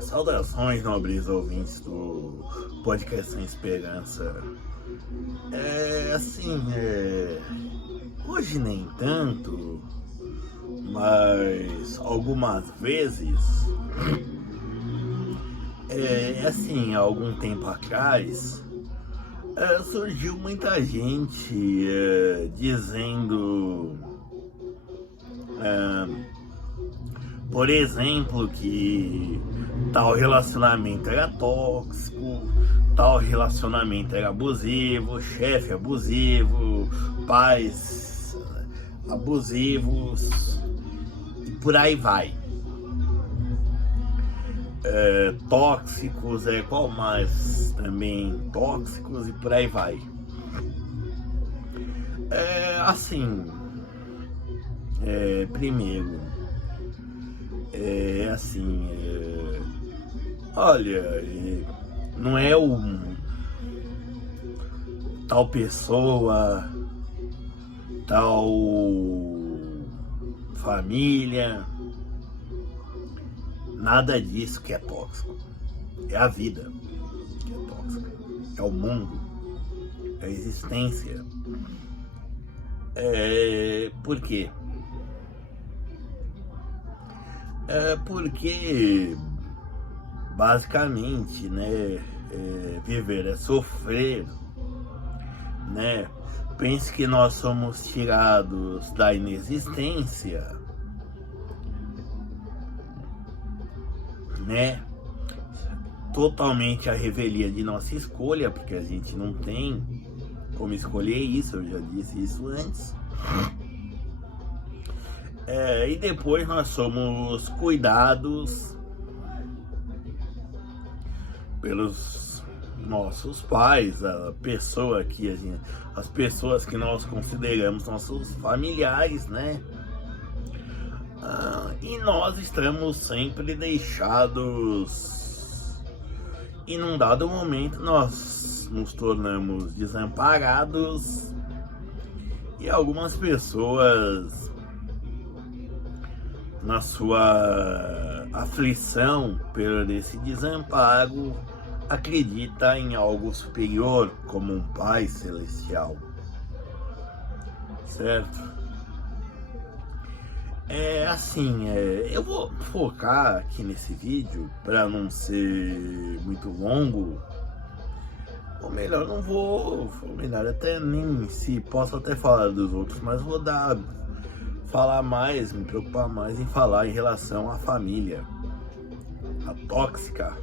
Saudações, nobres ouvintes do podcast Sem Esperança. Hoje nem tanto, mas algumas vezes, há algum tempo atrás, surgiu muita gente dizendo, por exemplo, que tal relacionamento era tóxico, tal relacionamento era abusivo, chefe abusivo, pais abusivos e por aí vai. Tóxicos, qual mais também tóxicos e por aí vai. Primeiro, olha, não é tal pessoa, tal família, nada disso que é tóxico. É a vida que é tóxica, é o mundo, é a existência. Por quê? Porque basicamente, viver é sofrer, né? Pense que nós somos tirados da inexistência, né? Totalmente a revelia de nossa escolha, porque a gente não tem como escolher isso, eu já disse isso antes. E depois nós somos cuidados pelos nossos pais, as pessoas que nós consideramos nossos familiares, né? E nós estamos sempre deixados, e num dado momento nós nos tornamos desamparados, e algumas pessoas, na sua aflição por esse desamparo, acredita em algo superior, como um Pai Celestial, certo? Eu vou focar aqui nesse vídeo para não ser muito longo, ou melhor, até nem se posso até falar dos outros, mas vou me preocupar mais em falar em relação à família, a tóxica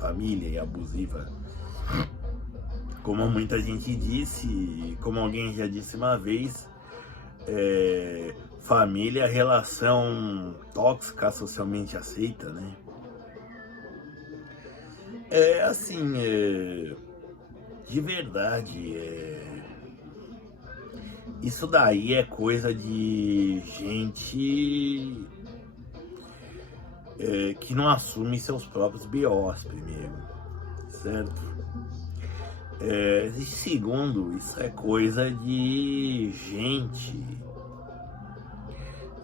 família e abusiva. Como muita gente disse, como alguém já disse uma vez, família é a relação tóxica socialmente aceita, né? De verdade, isso daí é coisa de gente que não assume seus próprios BOs primeiro, certo? Segundo, isso é coisa de gente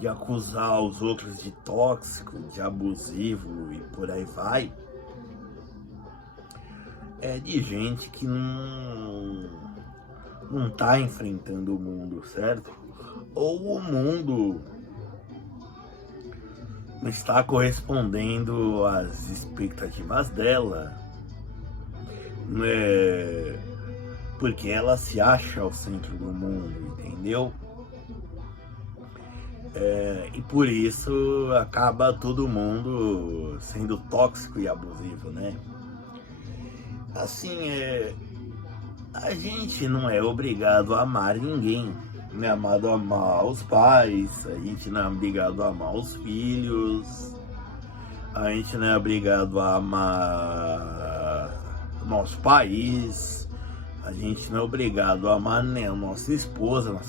de acusar os outros de tóxico, de abusivo e por aí vai. De gente que não tá enfrentando o mundo, certo? Ou o mundo não está correspondendo às expectativas dela, né? Porque ela se acha o centro do mundo, entendeu? E por isso acaba todo mundo sendo tóxico e abusivo, né? A gente não é obrigado a amar ninguém, não é amado a amar os pais, a gente não é obrigado a amar os filhos, a gente não é obrigado a amar o nosso país, a gente não é obrigado a amar nem a nossa esposa,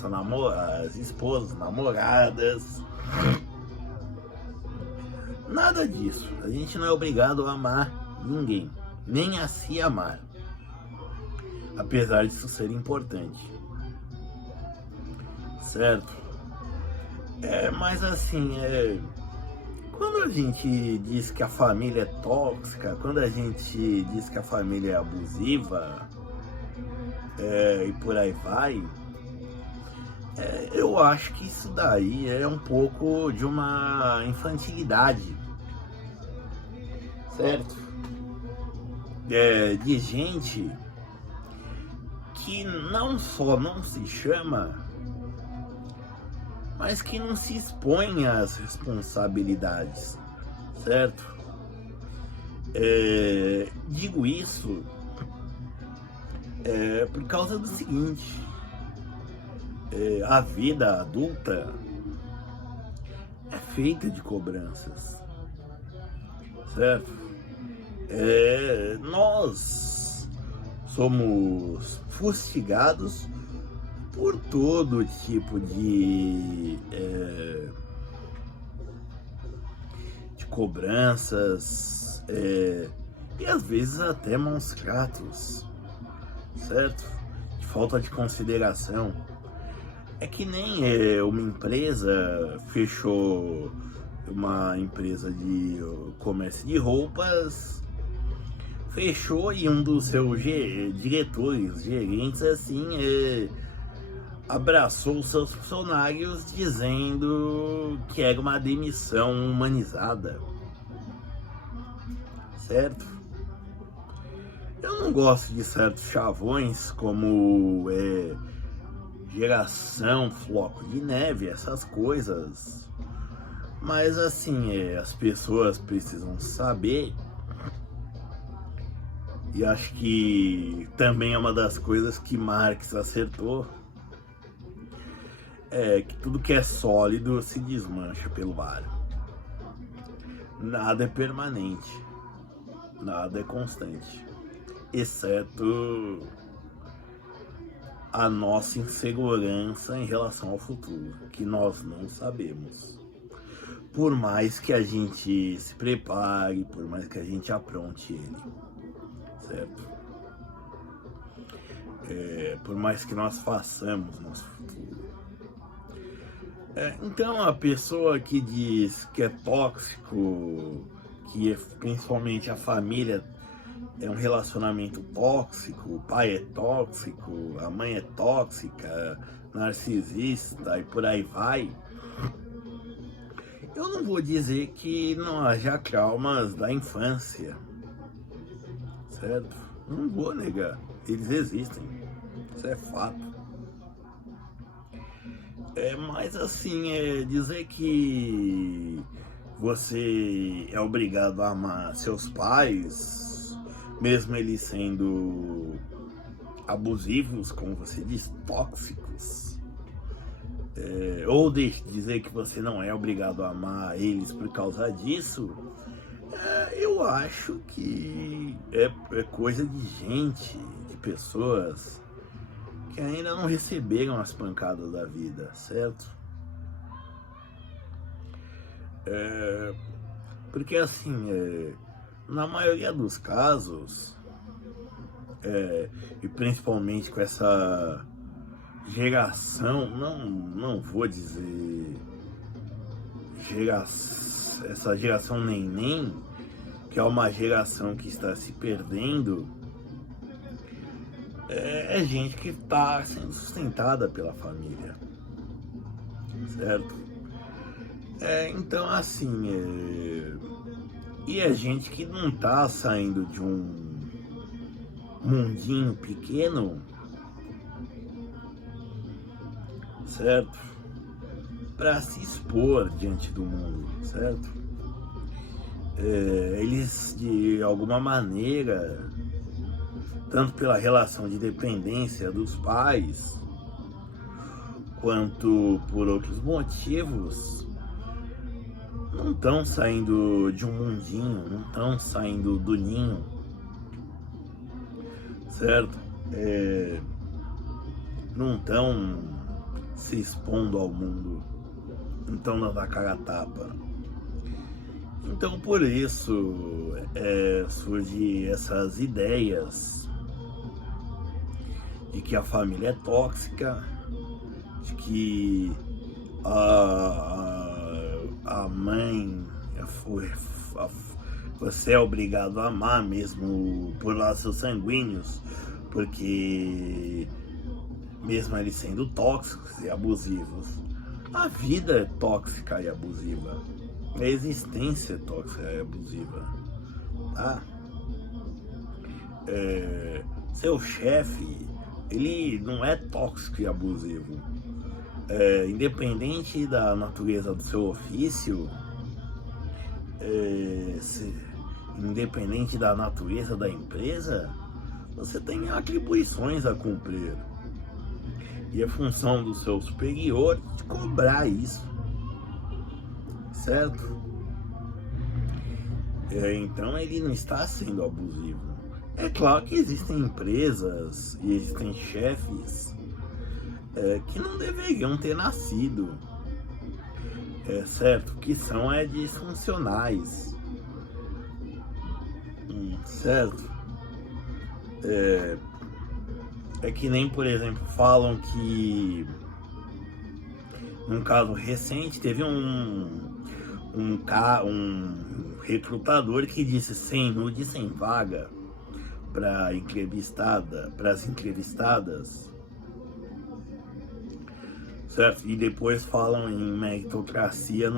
as esposas, namoradas, nada disso. A gente não é obrigado a amar ninguém, nem a se amar, apesar disso ser importante, certo? Mas assim, Quando a gente diz que a família é tóxica, quando a gente diz que a família é abusiva, e por aí vai, eu acho que isso daí é um pouco de uma infantilidade, certo? De gente que não só não se chama, mas que não se expõe às responsabilidades, certo? Digo isso por causa do seguinte: a vida adulta é feita de cobranças, certo? Nós somos fustigados por todo tipo de cobranças, e às vezes até maus tratos, certo? De falta de consideração. É que nem uma empresa fechou, uma empresa de comércio de roupas, fechou, e um dos seus diretores, gerentes, assim, abraçou os seus funcionários dizendo que era uma demissão humanizada, certo? Eu não gosto de certos chavões como geração, floco de neve, essas coisas, mas assim, as pessoas precisam saber, e acho que também é uma das coisas que Marx acertou, que tudo que é sólido se desmancha pelo ar. Nada é permanente, nada é constante, exceto a nossa insegurança em relação ao futuro, que nós não sabemos. Por mais que a gente se prepare, por mais que a gente apronte ele, certo? Por mais que nós façamos nosso futuro. Então, a pessoa que diz que é tóxico, que principalmente a família é um relacionamento tóxico, o pai é tóxico, a mãe é tóxica, narcisista e por aí vai, eu não vou dizer que não haja traumas da infância, certo? Não vou negar, eles existem, isso é fato. Mas assim, dizer que você é obrigado a amar seus pais, mesmo eles sendo abusivos, como você diz, tóxicos, ou dizer que você não é obrigado a amar eles por causa disso, eu acho que é coisa de gente, de pessoas que ainda não receberam as pancadas da vida, certo? Porque assim, na maioria dos casos, e principalmente com essa geração, não vou dizer essa geração neném, que é uma geração que está se perdendo, é gente que está sendo sustentada pela família, certo? Então assim, e é gente que não está saindo de um mundinho pequeno, certo? Para se expor diante do mundo, certo? Eles, de alguma maneira, tanto pela relação de dependência dos pais, quanto por outros motivos, não estão saindo de um mundinho, não estão saindo do ninho, certo? Não estão se expondo ao mundo, não estão dando a cara a tapa. Então, por isso, surgem essas ideias de que a família é tóxica, de que a mãe Você é obrigado a amar mesmo por laços sanguíneos, porque mesmo eles sendo tóxicos e abusivos, a vida é tóxica e abusiva, a existência é tóxica e abusiva, tá? Seu chefe, ele não é tóxico e abusivo, independente da natureza do seu ofício, independente da natureza da empresa, você tem atribuições a cumprir. E é função do seu superior de cobrar isso, certo? Então ele não está sendo abusivo. É claro que existem empresas e existem chefes que não deveriam ter nascido, certo? Que são disfuncionais, certo? É que nem, por exemplo, falam que num caso recente teve um recrutador que disse sem nude, sem vaga para as entrevistadas, certo? E depois falam em meritocracia,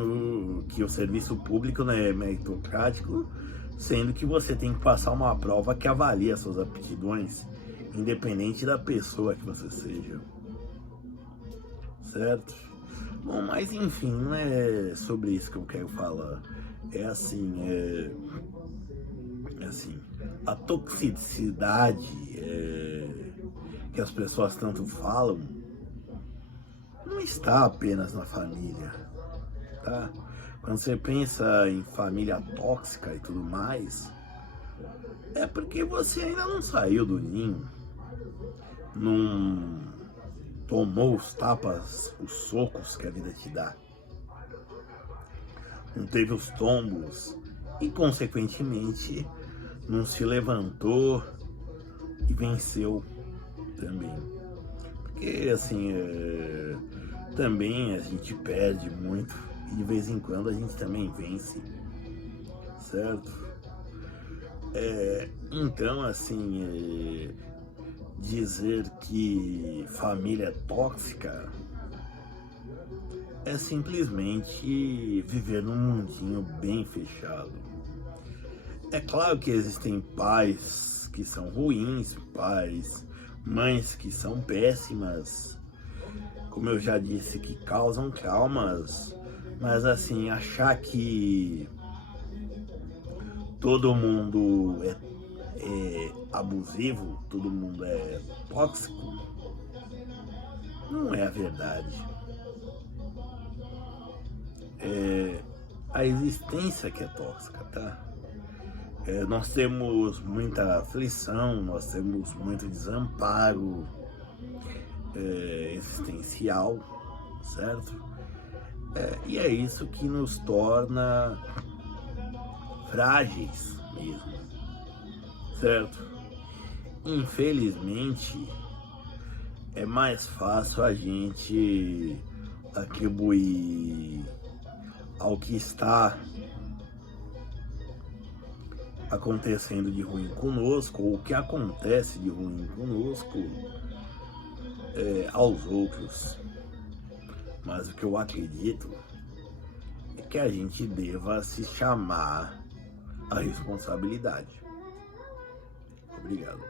que o serviço público não é meritocrático, sendo que você tem que passar uma prova que avalia suas aptidões, independente da pessoa que você seja, certo? Bom, mas enfim, não é sobre isso que eu quero falar. É assim, a toxicidade que as pessoas tanto falam não está apenas na família, tá? Quando você pensa em família tóxica e tudo mais, é porque você ainda não saiu do ninho, não tomou os tapas, os socos que a vida te dá, não teve os tombos e, consequentemente, não se levantou e venceu também. Porque, assim, também a gente perde muito e de vez em quando a gente também vence, certo? Então, assim, dizer que família é tóxica é simplesmente viver num mundinho bem fechado. É claro que existem pais que são ruins, mães que são péssimas, como eu já disse, que causam traumas, mas assim, achar que todo mundo é abusivo, todo mundo é tóxico, não é a verdade. A existência que é tóxica, tá? Nós temos muita aflição, nós temos muito desamparo existencial, certo? E é isso que nos torna frágeis mesmo, certo? Infelizmente, é mais fácil a gente atribuir ao que está acontecendo de ruim conosco, ou o que acontece de ruim conosco, aos outros. Mas o que eu acredito é que a gente deva se chamar a responsabilidade. Obrigado.